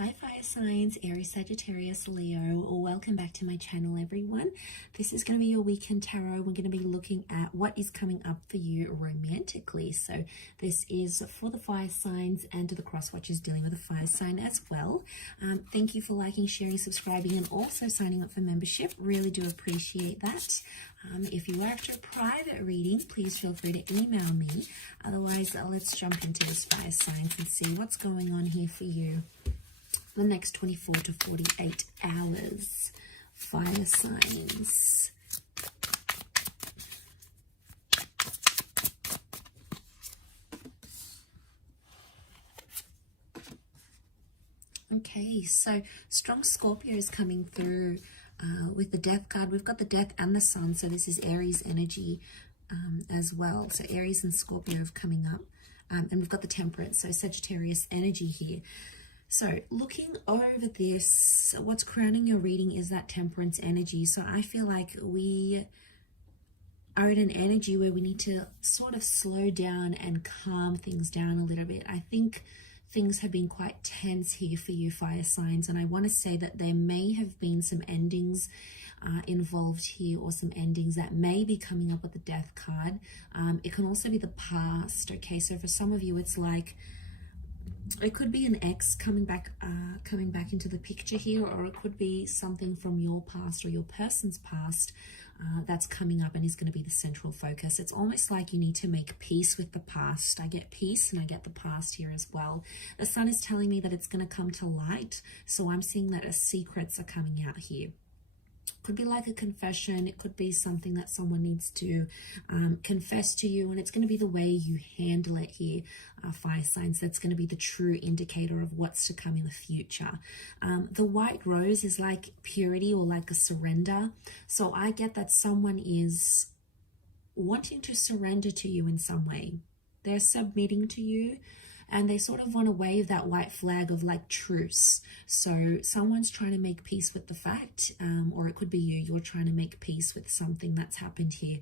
Hi fire signs, Aries, Sagittarius, Leo. Welcome back to my channel, everyone. This is going to be your weekend tarot. We're going to be looking at what is coming up for you romantically. So this is for the fire signs and to the cross watchers dealing with a fire sign as well. Thank you for liking, sharing, subscribing, and also signing up for membership. Really do appreciate that. If you are after a private reading, please feel free to email me. Otherwise, let's jump into this fire signs and see what's going on here for you. The next 24 to 48 hours, fire signs. Okay, so strong Scorpio is coming through with the death card. We've got the death and the sun, so this is Aries energy as well. So Aries and Scorpio are coming up. And we've got the temperance, so Sagittarius energy here. So looking over this, what's crowning your reading is that temperance energy. So I feel like we are in an energy where we need to sort of slow down and calm things down a little bit. I think things have been quite tense here for you fire signs, and I want to say that there may have been some endings involved here, or some endings that may be coming up with the death card. It can also be the past. Okay, so for some of you it's like it could be an ex coming back into the picture here, or it could be something from your past or your person's past that's coming up and is going to be the central focus. It's almost like you need to make peace with the past. I get peace and I get the past here as well. The sun is telling me that it's going to come to light, so I'm seeing that secrets are coming out here. Could be like a confession. It could be something that someone needs to confess to you, and it's going to be the way you handle it here, fire signs. That's going to be the true indicator of what's to come in the future. The white rose is like purity or like a surrender. So I get that someone is wanting to surrender to you in some way. They're submitting to you, and they sort of want to wave that white flag of like truce. So someone's trying to make peace with the fact, or it could be you're trying to make peace with something that's happened here.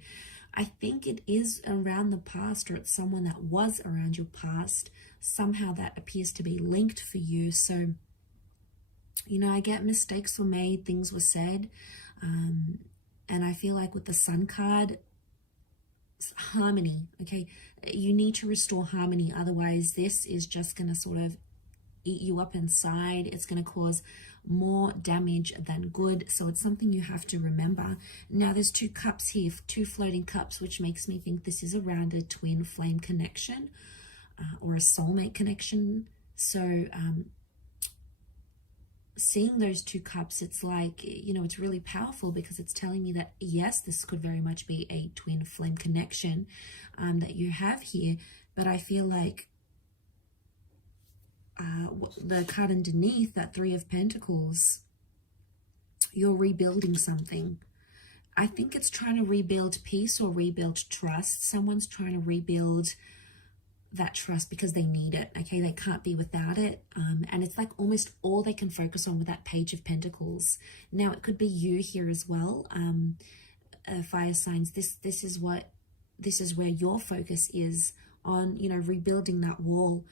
I think it is around the past, or it's someone that was around your past. Somehow that appears to be linked for you. So, you know, I get mistakes were made, things were said. And I feel like with the sun card, harmony, okay, you need to restore harmony, otherwise this is just going to sort of eat you up inside. It's going to cause more damage than good, so it's something you have to remember. Now there's two cups here, two floating cups, which makes me think this is around a twin flame connection or a soulmate connection. So seeing those two cups, it's like, you know, it's really powerful because it's telling me that yes, this could very much be a twin flame connection that you have here. But I feel like the card underneath, that Three of Pentacles, you're rebuilding something. I think it's trying to rebuild peace or rebuild trust. Someone's trying to rebuild that trust because they need it. Okay, they can't be without it, and it's like almost all they can focus on with that Page of Pentacles. Now it could be you here as well, fire signs. This is where your focus is on, you know, rebuilding that wall.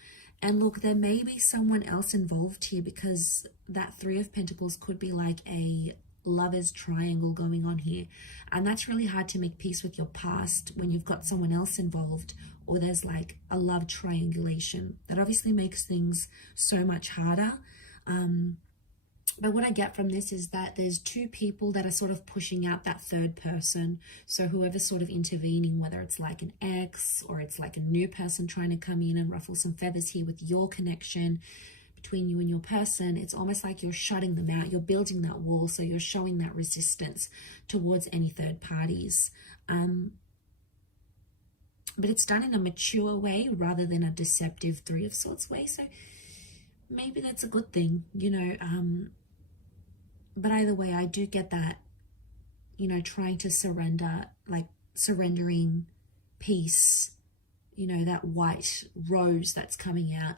And look, there may be someone else involved here, because that Three of Pentacles could be like a lover's triangle going on here, and that's really hard to make peace with your past when you've got someone else involved, or there's like a love triangulation. That obviously makes things so much harder. But what I get from this is that there's two people that are sort of pushing out that third person. So whoever's sort of intervening, whether it's like an ex or it's like a new person trying to come in and ruffle some feathers here with your connection between you and your person, it's almost like you're shutting them out. You're building that wall, so you're showing that resistance towards any third parties. But it's done in a mature way rather than a deceptive Three of Swords way. So maybe that's a good thing, you know. But either way, I do get that, you know, trying to surrender, like surrendering peace, you know, that white rose that's coming out.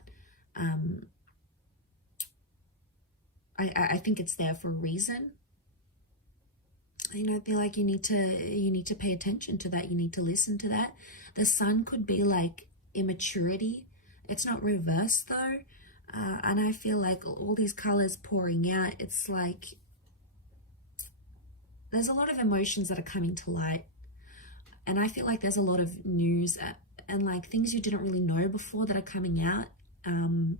I think it's there for a reason. You know, I feel like you need to pay attention to that. You need to listen to that. The sun could be like immaturity. It's not reversed though. And I feel like all these colors pouring out, it's like there's a lot of emotions that are coming to light. And I feel like there's a lot of news and like things you didn't really know before that are coming out. And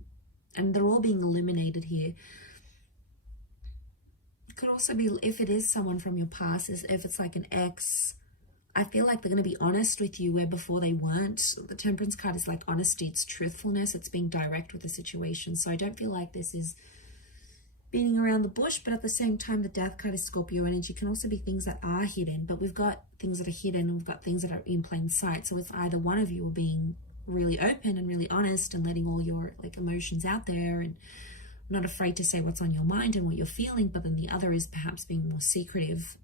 they're all being eliminated here. It could also be, if it is someone from your past, if it's like an ex, I feel like they're going to be honest with you where before they weren't. The Temperance card is like honesty, it's truthfulness, it's being direct with the situation. So I don't feel like this is beating around the bush, but at the same time, the Death card is Scorpio energy. Can also be things that are hidden, but we've got things that are hidden and we've got things that are in plain sight. So if either one of you are being really open and really honest and letting all your like emotions out there and not afraid to say what's on your mind and what you're feeling, but then the other is perhaps being more secretive,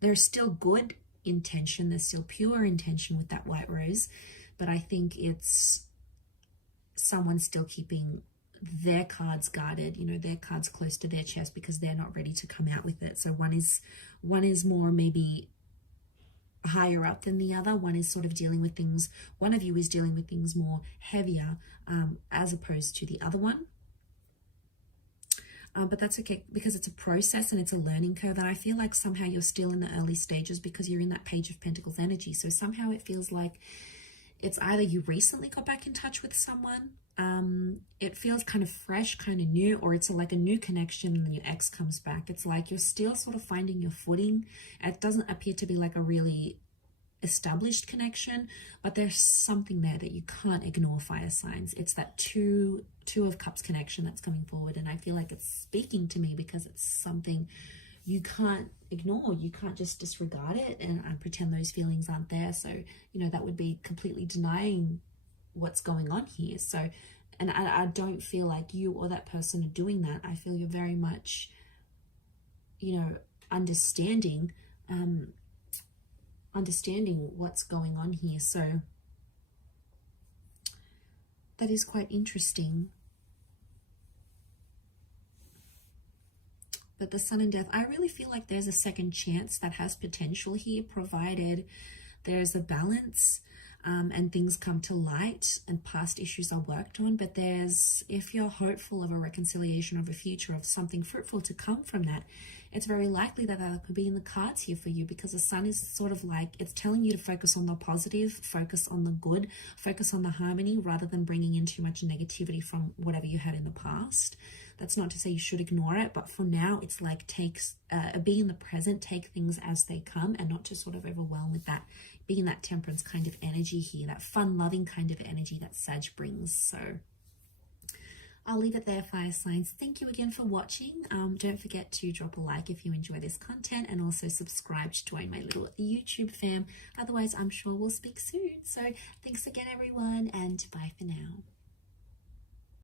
there's still good intention, there's still pure intention with that white rose, but I think it's someone still keeping their cards guarded, you know, their cards close to their chest because they're not ready to come out with it. So one is more maybe higher up than the other. One is sort of dealing with things, one of you is dealing with things more heavier as opposed to the other one. But that's okay because it's a process and it's a learning curve. And I feel like somehow you're still in the early stages because you're in that Page of Pentacles energy. So somehow it feels like it's either you recently got back in touch with someone, it feels kind of fresh, kind of new, or it's like a new connection and then your ex comes back. It's like you're still sort of finding your footing. It doesn't appear to be like a really established connection, but there's something there that you can't ignore, fire signs. It's that two of cups connection that's coming forward, and I feel like it's speaking to me because it's something you can't ignore. You can't just disregard it and pretend those feelings aren't there. So, you know, that would be completely denying what's going on here. So, and I don't feel like you or that person are doing that. I feel you're very much, you know, understanding what's going on here. So that is quite interesting. But the Sun and Death, I really feel like there's a second chance that has potential here, provided there's a balance and things come to light and past issues are worked on. But if you're hopeful of a reconciliation, of a future, of something fruitful to come from that, it's very likely that that could be in the cards here for you, because the Sun is sort of like, it's telling you to focus on the positive, focus on the good, focus on the harmony, rather than bringing in too much negativity from whatever you had in the past. That's not to say you should ignore it, but for now, it's like be in the present, take things as they come, and not to sort of overwhelm with that, being that Temperance kind of energy here, that fun, loving kind of energy that Sag brings. So I'll leave it there, fire signs. Thank you again for watching. Don't forget to drop a like if you enjoy this content, and also subscribe to join my little YouTube fam. Otherwise, I'm sure we'll speak soon. So thanks again, everyone, and bye for now.